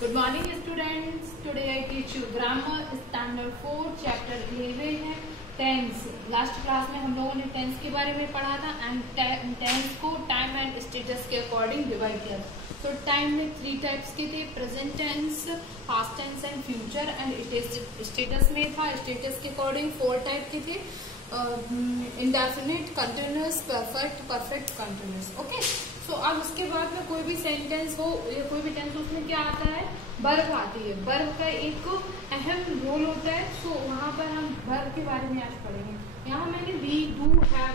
Good morning students. Today I teach you grammar standard 4 chapter 11 है tense. Last class में हम लोगों ने टेंस के बारे में पढ़ा था एंड टेंस को टाइम एंड स्टेटस के अकॉर्डिंग डिवाइड किया। तो टाइम में 3 टाइप्स के थे, present tense, past tense and future. And status में था, स्टेटस के अकॉर्डिंग 4 टाइप के थे, indefinite, continuous, perfect, perfect continuous. Okay, so अब उसके बाद में कोई भी सेंटेंस हो या कोई भी टेंस, उसमें क्या आता है, वर्ब आती है। वर्ब का एक अहम रोल होता है। सो वहां पर हम वर्ब के बारे में आज पढ़ेंगे। यहाँ मैंने वी, डू, हैव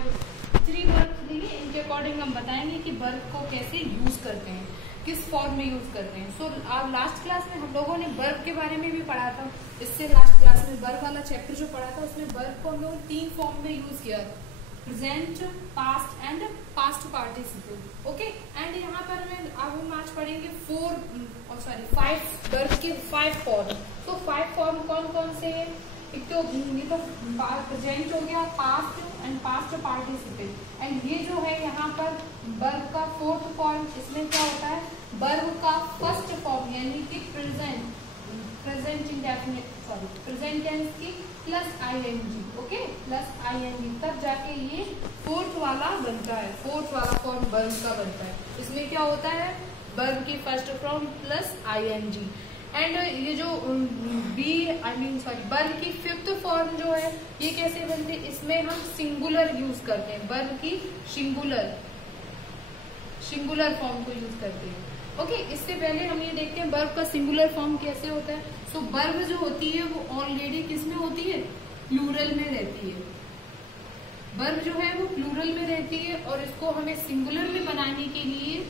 3 वर्ब लिए, इनके अकॉर्डिंग हम बताएंगे कि वर्ब को कैसे यूज करते हैं, किस फॉर्म में यूज करते हैं। सो लास्ट क्लास में हम लोगों ने वर्ब के बारे में भी पढ़ा था। इससे लास्ट क्लास में वर्ब वाला चैप्टर जो पढ़ा था, उसमें वर्ब को हम लोगों ने 3 फॉर्म में यूज किया था, present, past and past participle. Okay, and यहाँ पर हम आज पढ़ेंगे 5 वर्ब के 5 फॉर्म। तो 5 फॉर्म कौन कौन से हैं? एक तो ये तो प्रेजेंट हो गया, past and past participle. And ये जो है यहाँ पर वर्ब का 4th फॉर्म, इसमें क्या होता है, वर्ब का फर्स्ट फॉर्म यानी कि प्रेजेंट इंडेफिनिट, प्रेजेंट टेंस की plus ING. Okay, plus ING, तब जाके ये 4th वाला बनता है। 4th वाला फॉर्म वर्ब का बनता है। इसमें क्या होता है, वर्ब की first form plus ING. And ये जो वर्ब की 5th फॉर्म जो है, ये कैसे बनती है, इसमें हम सिंगुलर यूज करते हैं। वर्ब की सिंगुलर फॉर्म को यूज करते हैं। ओके, इससे पहले हम ये देखते हैं वर्ब का सिंगुलर फॉर्म कैसे होता है। सो वर्ब जो होती है वो ऑलरेडी किस में होती है, प्लूरल में रहती है। वर्ब जो है वो प्लूरल में रहती है और इसको हमें सिंगुलर में बनाने के लिए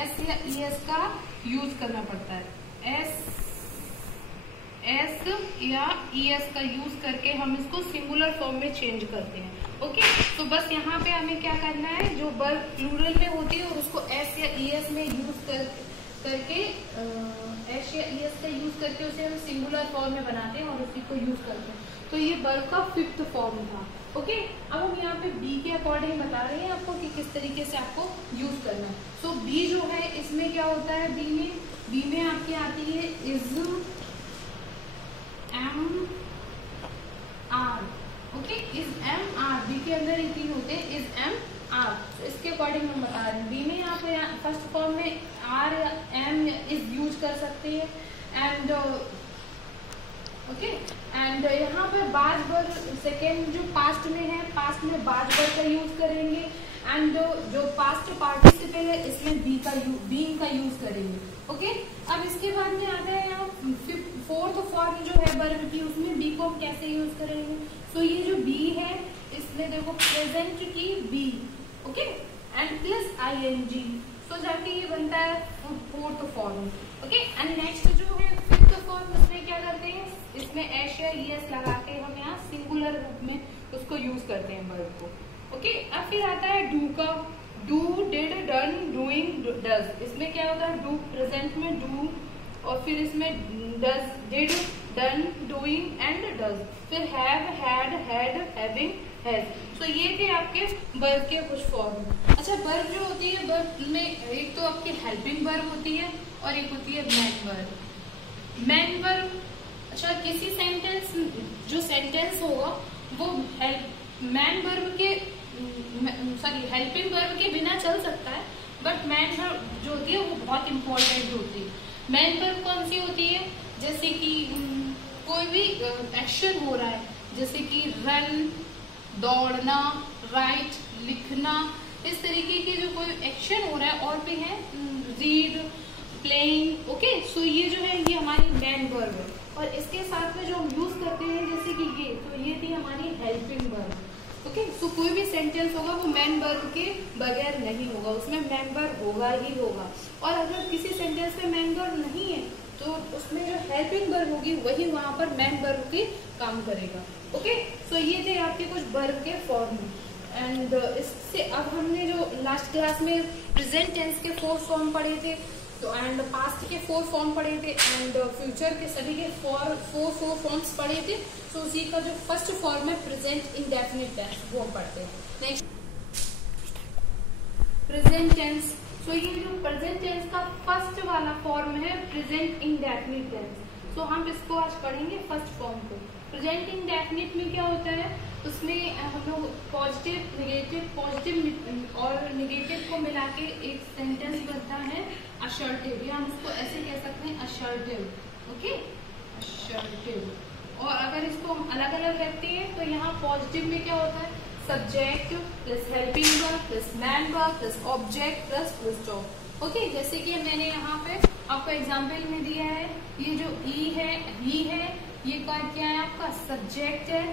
एस या ईएस का यूज करना पड़ता है। एस या ईएस का यूज करके हम इसको सिंगुलर फॉर्म में चेंज करते हैं। ओके, तो बस यहाँ पे हमें क्या करना है, जो वर्ब प्लूरल में होती है और उसको एस या ईएस में यूज करके एस या ईएस का यूज करके उसे हम सिंगुलर फॉर्म में बनाते हैं और उसी को यूज करते हैं। तो ये वर्ब का 5th फॉर्म था। ओके, अब हम यहाँ पे बी के अकॉर्डिंग बता रहे हैं आपको कि किस तरीके से आपको यूज करना है। सो बी जो है, इसमें क्या होता है, बी में आपकी आती है is, am, are. Okay, is, am, are. Be के अंदर ये 3 होते हैं, इज, एम, आर। तो इसके अकॉर्डिंग हम बता रहे हैं। बी में यहाँ पे फर्स्ट फॉर्म में आर या एम या इज यूज कर सकते हैं। एंड ओके, एंड यहाँ पर बाज वर्ब सेकेंड जो पास्ट में है, पास्ट में बाज वर्ब का यूज करेंगे। एंड जो पास्ट पार्टिसिपल है, इसमें बीइंग का यूज करेंगे। ओके, अब इसके बाद में आता है यहाँ 4th फॉर्म जो है वर्ब की, उसमें बी को हम कैसे यूज करेंगे। सो ये जो बी है, इसमें देखो प्रेजेंट की be, okay, and plus ING. So जाके ये बनता है 4th form. Okay, and next जो है 5th फॉर्म, इसमें क्या करते हैं, इसमें एस या ईएस लगा के हम यहाँ सिंगुलर रूप में उसको यूज करते हैं वर्ब को। ओके, अब फिर आता है डू का, do, did, done, doing, does. इसमें क्या होता है, डू प्रेजेंट में डू, और फिर इसमें does, did, done, doing and does. फिर have, had, had, having, has. So ये थे आपके वर्ब के कुछ फॉर्म। अच्छा, वर्ब जो होती है, वर्ब में एक तो आपकी हेल्पिंग वर्ब होती है और एक होती है मैन वर्ब। मैन वर्ब, अच्छा, किसी सेंटेंस, जो सेंटेंस होगा वो मैन वर्ब के हेल्पिंग वर्ब के बिना चल सकता है, बट मैन वर्ब जो होती है वो बहुत इंपॉर्टेंट होती है। मैन वर्ब कौन सी होती है, जैसे कि कोई भी एक्शन हो रहा है, जैसे कि रन, दौड़ना, राइट, लिखना, इस तरीके के जो कोई एक्शन हो रहा है, और भी है रीड, प्लेइंग। ओके, सो ये जो है ये हमारी मैन वर्ब है। और इसके साथ में जो हम यूज करते हैं, जैसे कि ये, तो ये थी हमारी हेल्पिंग वर्ब। ओके, सो कोई भी सेंटेंस होगा वो मैन वर्ब के बगैर नहीं होगा, उसमें मैन वर्ब होगा ही होगा। और अगर किसी सेंटेंस में मैन वर्ब नहीं है, तो उसमें जो हेल्पिंग वर्ब होगी वही वहां पर मैन वर्ब के काम करेगा। ओके, सो ये थे आपके कुछ वर्ब के फॉर्म। एंड इससे अब हमने जो लास्ट क्लास में प्रेजेंट टेंस के 4 फॉर्म पढ़े थे, तो एंड पास्ट के 4 फॉर्म पढ़े थे, एंड फ्यूचर के सभी के 4 फॉर्म्स पढ़े थे। तो उसी का जो फर्स्ट फॉर्म है प्रेजेंट इंडेफिनिट टेंस, वो पढ़ते हैं। Next, present tense. सो ये जो प्रेजेंट टेंस का फर्स्ट वाला फॉर्म है प्रेजेंट इंडेफिनिट टेंस। सो हम इसको आज पढ़ेंगे फर्स्ट फॉर्म को। प्रेजेंट इंडेफिनिट में क्या होता है, उसमें हम लोग पॉजिटिव पॉजिटिव और निगेटिव को मिला के एक सेंटेंस बनता है असर्टिव, या हम उसको ऐसे कह सकते हैं असर्टिव। Okay, assertive. और अगर इसको हम अलग अलग रखते हैं तो यहाँ पॉजिटिव में क्या होता है, subject plus helping verb plus man verb plus object plus full stop. Okay, जैसे कि मैंने यहाँ पे आपको एग्जाम्पल में दिया है, ये जो ई है, ही है, ये क्या है आपका सब्जेक्ट है।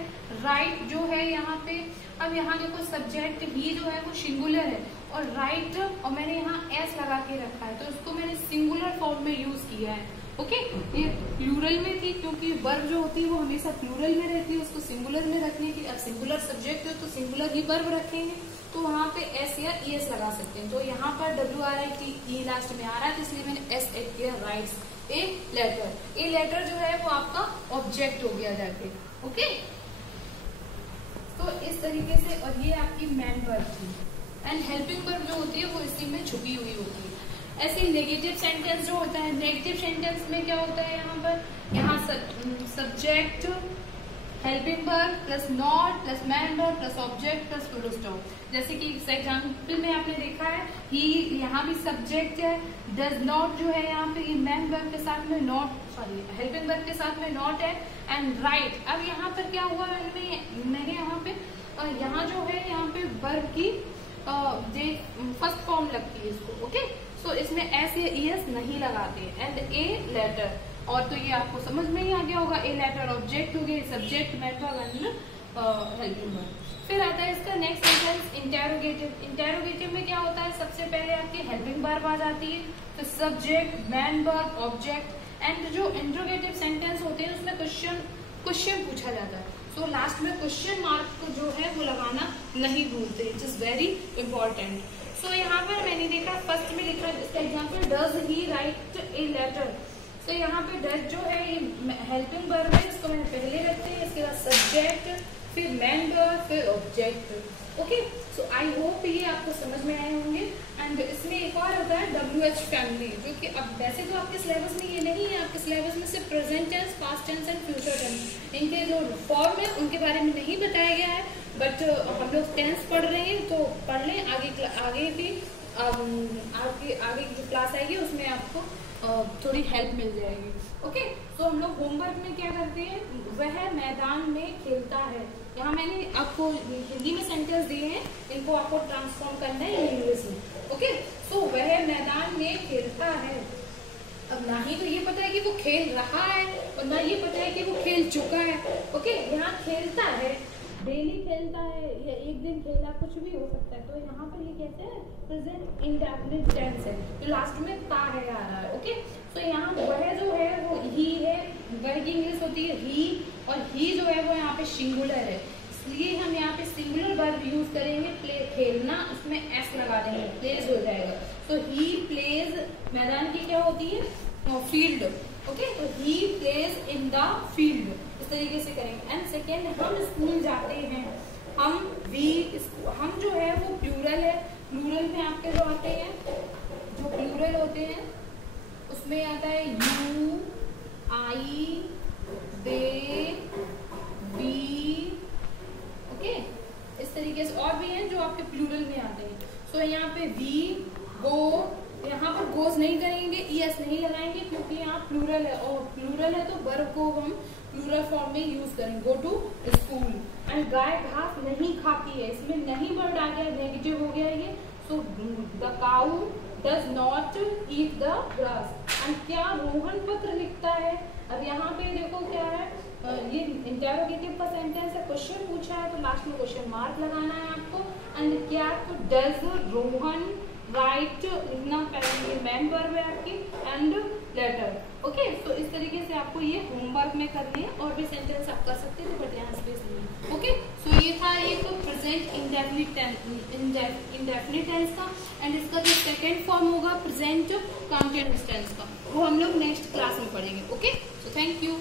राइट जो है यहाँ पे, अब यहाँ देखो सब्जेक्ट ही जो है वो सिंगुलर है, और राइट और मैंने यहाँ एस लगा के रखा है, तो उसको मैंने सिंगुलर फॉर्म में यूज किया है। ओके, ये प्लूरल में थी क्योंकि वर्ब जो होती है वो हमेशा प्लूरल में रहती है, उसको सिंगुलर में रखने की। अब सिंगुलर सब्जेक्ट है तो सिंगुलर ही वर्ब रखेंगे, तो वहां पे एस या ई एस लगा सकते हैं। तो यहाँ पर डब्ल्यू आ रहा है कि ई लास्ट में आ रहा है, तो इसलिए मैंने एस एड किया, writes a letter. A letter जो है वो आपका ऑब्जेक्ट हो गया जाके। ओके, तो इस तरीके से, और ये आपकी मैन वर्ब थी, एंड हेल्पिंग वर्ब जो होती है वो इसी में छुपी हुई होती है। ऐसे नेगेटिव सेंटेंस जो होता है, नेगेटिव सेंटेंस में क्या होता है, यहाँ पर यहाँ subject helping verb plus not plus man verb plus object plus full stop. जैसे कि इस एग्जाम्पल में आपने देखा है, ही यहाँ भी सब्जेक्ट है, डज नॉट जो है यहाँ पे ये मैन वर्ब के साथ में नॉट, सॉरी हेल्पिंग वर्ब के साथ में नॉट है, एंड राइट। अब यहाँ पर क्या हुआ, मैंने यहाँ पे यहाँ जो है यहाँ पे वर्ब की फर्स्ट फॉर्म लगती है इसको। ओके, सो इसमें एस या ई एस नहीं लगाते, एंड ए लेटर। और तो ये आपको समझ में ही आ गया होगा, ए लेटर ऑब्जेक्ट हो गया, subject main verb and helping verb. फिर आता है इसका नेक्स्ट सेंटेंस इंटेरोगेटिव। इंटेरोगेटिव में क्या होता है, सबसे पहले आपकी हेल्पिंग वर्ब आ जाती है, फिर subject main verb object, and जो इंट्रोगेटिव सेंटेंस होते हैं उसमें क्वेश्चन पूछा जाता है। सो लास्ट में क्वेश्चन मार्क जो है वो लगाना नहीं भूलते, it is very important. So यहाँ पर मैंने देखा फर्स्ट में लिखा इसका example, does he write a letter. तो यहाँ पे डज जो है ये हेल्पिंग वर्ब है, इसको मैंने पहले रखते हैं, इसके बाद सब्जेक्ट, फिर मैन वर्ब, फिर object. Okay, so I hope ये आपको समझ में आए होंगे। एंड इसमें एक और होता है WH फैमिली, जो कि अब वैसे तो आपके सिलेबस में ये नहीं है, आपके सिलेबस में सिर्फ present tense, past tense and future tense, इनके जो फॉर्म है उनके बारे में नहीं बताया गया है। बट हम लोग टेंस पढ़ रहे हैं तो पढ़ लें, आगे भी आगे जो क्लास आएगी उसमें आपको थोड़ी हेल्प मिल जाएगी। ओके, तो हम लोग होमवर्क में क्या करते हैं, वह मैदान में खेलता है। यहाँ मैंने आपको हिंदी में सेंटेंस दिए हैं, इनको आपको ट्रांसफॉर्म करना है इंग्लिश में। ओके, सो वह मैदान में खेलता है। अब ना ही तो ये पता है कि वो खेल रहा है, और ना ये पता है कि वो खेल चुका है। ओके, यहाँ खेलता है, डेली खेलता है या एक दिन खेला, कुछ भी हो सकता है। तो यहाँ पर ये कहते हैं प्रेजेंट इंडेफिनिट टेंस है, तो लास्ट में ता है आ रहा है। ओके, तो यहाँ वह जो है वो ही है, वह की इंग्लिश होती है ही, और ही जो है वो यहाँ पे सिंगुलर है, इसलिए हम यहाँ पे सिंगुलर वर्ब यूज करेंगे। प्ले खेलना, उसमें एस लगा देंगे, प्लेज हो जाएगा। तो ही प्लेज, मैदान की क्या होती है, फील्ड। ओके, तो he plays in the field, इस तरीके से करेंगे। एंड सेकेंड, हम स्कूल जाते हैं, हम जो है वो प्लूरल है। प्लूरल में आपके जो आते हैं, जो प्लूरल होते हैं उसमें आता है you, I, they, we. Okay, इस तरीके से और भी हैं जो आपके प्लूरल में आते हैं। सो यहाँ पे वी, गो, यहाँ पर गोज नहीं करेंगे, ईएस नहीं लगाएंगे क्योंकि यहाँ प्लूरल है, और प्लूरल है तो वर्ब को हम प्लूरल फॉर्म में यूज करेंगे, गो टू स्कूल। एंड गाय घास नहीं खाती है, इसमें नहीं वर्ड आ गया, नेगेटिव हो गया ये। So the cow does not eat the grass. And क्या रोहन पत्र लिखता है, अब यहाँ पे देखो क्या है, ये इंटेरोगेटिव का सेंटेंस है, क्वेश्चन पूछा है तो लास्ट में क्वेश्चन मार्क लगाना है आपको। एंड क्या, तो डज रोहन राइट लिखना, पहले ये मैन वर्ब है आपकी, एंड लेटर। ओके, तो इस तरीके से आपको ये होमवर्क में करनी है, और भी सेंटेंस आप कर सकते थे बट यहाँ स्पेस नहीं। ओके, सो ये था ये तो प्रेजेंट इंडेफिनिट टेंस का। एंड इसका जो सेकेंड फॉर्म होगा प्रेजेंट कंटीन्यूअस टेंस का, वो हम लोग नेक्स्ट क्लास में पढ़ेंगे। Okay, so thank you.